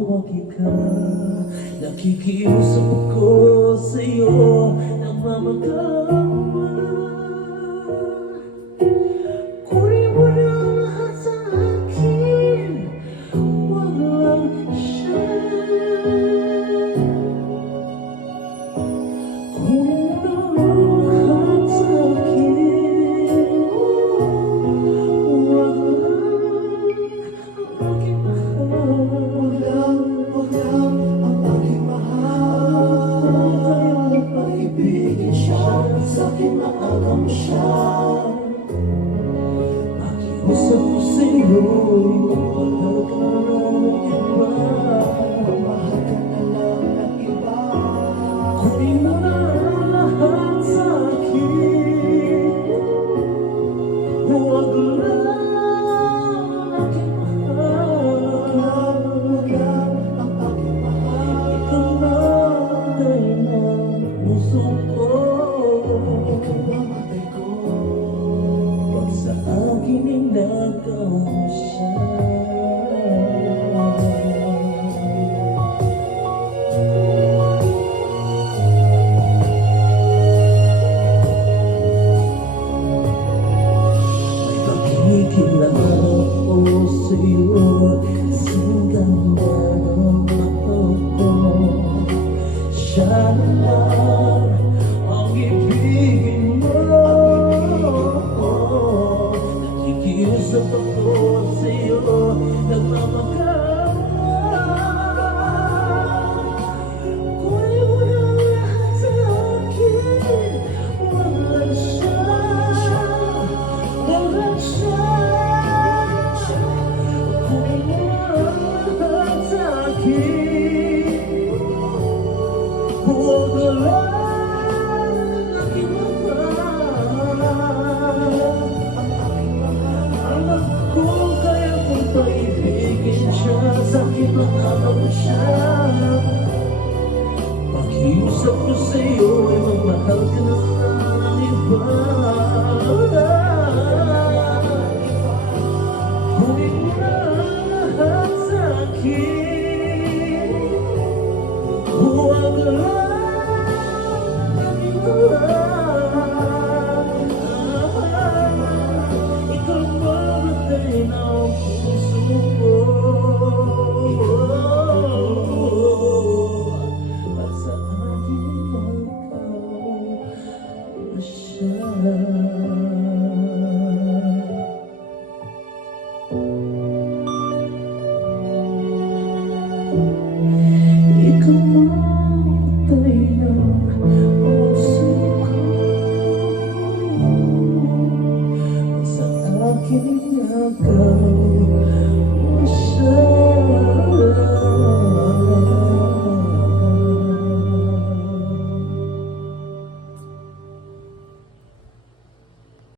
tumawag ka. Nakikiusap ko sa'yo, nagmamagama. Kunin mo na lahat sa akin, wag lang siya. Kunin mo na lahat sa akin, wag lang ang aking mahal. Wag lang ang aking mahal. Maibigin siya, sa'kin maagam siya. Pakiusap ko sa'yo'y magmahal ka ng iba. Magmahal ka na lang ng iba. Kunin mo na lahat sa akin, huwag lang ang aking mahal. Wag lang ang aking mahal. Ikaw na matay ng puso ko. Ikaw na matay ko. Pag sa akin ay nagaw mo siya. May pakikilala ko sa'yo, kasing ganda ng mata ko. Siya na lang ang ibigin mo. Nakikiusap ako sa'yo, nagmamagama. Kunin mo na lahat sa akin, wag lang siya. Wag lang siya. Kunin mo na lahat sa akin, wag lang ang aking mahal. Alam ko kaya kung paibigin siya, sakit ang alam siya. Pakiusap ko sa'yo ay magmahal ka na ng iba. Kunin mo na lahat sa akin, huwag lang ang aking mahal. Ikaw mamatay ng puso ko. At sa akin ikaw na siya. Ikaw mamatay ng puso ko. At sa akin ikaw